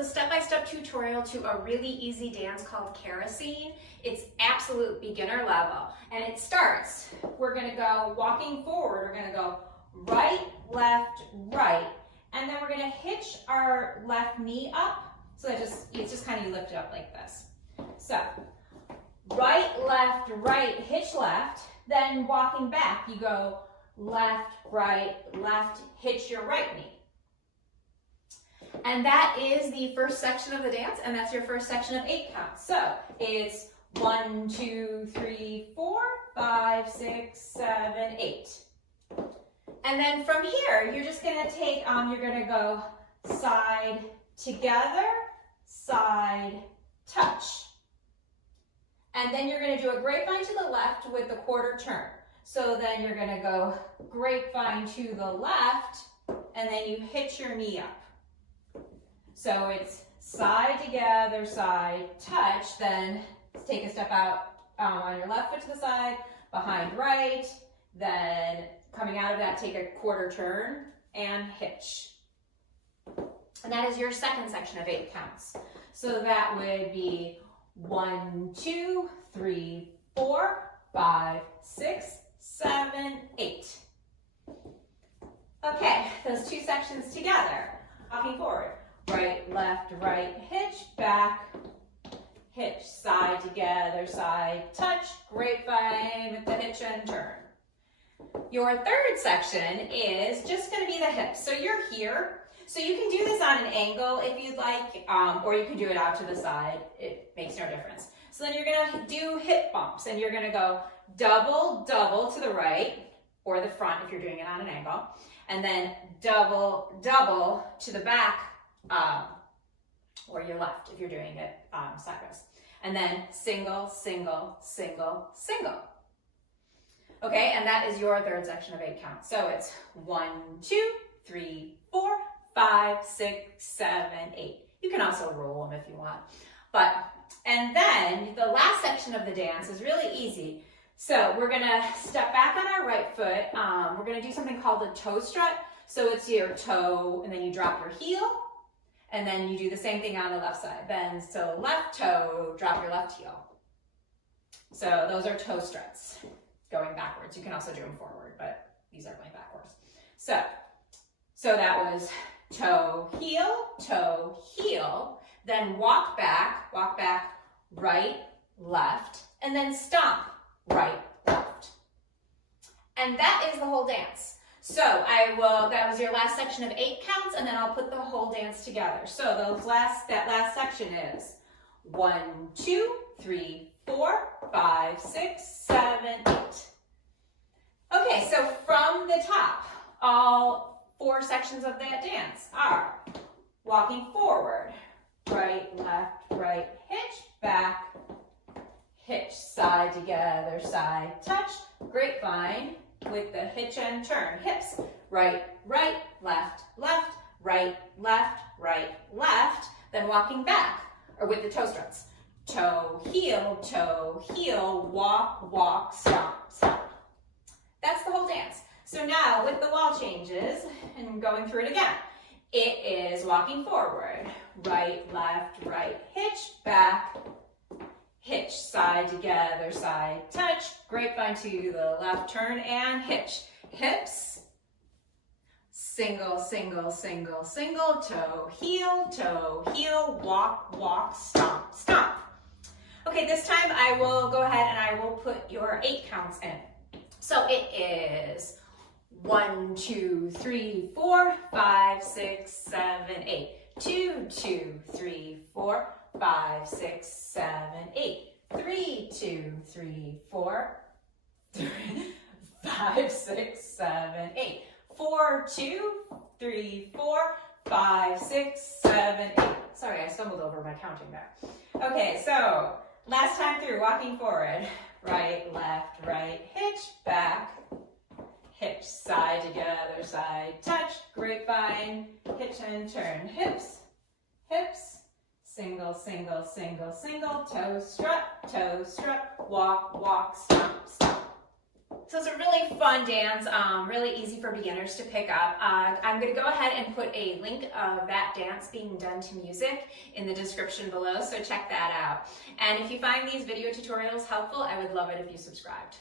a step-by-step tutorial to a really easy dance called Kerosene. It's absolute beginner level. And it starts, we're gonna go walking forward, we're gonna go right, left, right. And then we're gonna hitch our left knee up. So that it's just kind of, you lift it up like this. So, right, left, hitch left. Then walking back, you go left, hitch your right knee. And that is the first section of the dance, and that's your first section of 8 counts. So it's 1, 2, 3, 4, 5, 6, 7, 8. And then from here, you're just gonna take, you're gonna go side together, side touch. And then you're gonna do a grapevine to the left with the quarter turn. So then you're gonna go grapevine to the left, and then you hitch your knee up. So it's side together, side touch, then take a step out on your left foot to the side, behind right, then coming out of that, take a quarter turn and hitch. And that is your second section of 8 counts. So that would be 1, 2, 3, 4, 5, 6, 7, 8. Okay, those 2 sections together, walking forward. Right, hitch, back, hitch, side together, side touch, grapevine with the hitch and turn. Your third section is just going to be the hips. So you're here. So you can do this on an angle if you'd like, or you can do it out to the side. It makes no difference. So then you're going to do hip bumps, and you're going to go double, double to the right, or the front if you're doing it on an angle, and then double, double to the back, or your left if you're doing it sideways. And then single, single, single, single. Okay, and that is your third section of 8 counts. So it's 1, 2, 3, 4, 5, 6, 7, 8. You can also roll them if you want. And then the last section of the dance is really easy. So we're gonna step back on our right foot. We're gonna do something called a toe strut. So it's your toe, and then you drop your heel, and then you do the same thing on the left side. Then, so left toe, drop your left heel. So those are toe struts, going backwards. You can also do them forward, but these are going backwards. So that was toe, heel, then walk back, right, left, and then stomp, right, left. And that is the whole dance. So that was your last section of 8 counts, and then I'll put the whole dance together. So that last section is 1, 2, 3, 4, 5, 6, 7, 8. Okay, so from the top, all 4 sections of that dance are walking forward, right, hitch, back, hitch, side together, side touch, grapevine with the hitch and turn, hips, right, left, right, left, then walking back, or with the toe struts, toe, heel, walk, stomp, stomp. That's the whole dance. So now with the wall changes, and going through it again, it is walking forward, right, hitch, back, hitch, side together, side touch, grapevine to the left, turn and hitch. Hips, single, single, single, single, toe, heel, walk, stomp, stomp. Okay, this time I will go ahead and I will put your 8 counts in. So it is 1, 2, 3, 4, 5, 6, 7, 8. 2, 2, 3, 4, 5, 6, 7, 8. 3, 2, 3, 4, 5, 6, 7, 8. 4, 2, 3, 4, 5, 6, 7, 8. Sorry, I stumbled over my counting there. Okay, so last time through, walking forward. Right, left, hitch, back, hitch, side together, side touch, grapevine, hitch and turn, hips, single, single, single, single, toe strut, walk, stomp, stomp. So it's a really fun dance, really easy for beginners to pick up. I'm going to go ahead and put a link of that dance being done to music in the description below, so check that out. And if you find these video tutorials helpful, I would love it if you subscribed.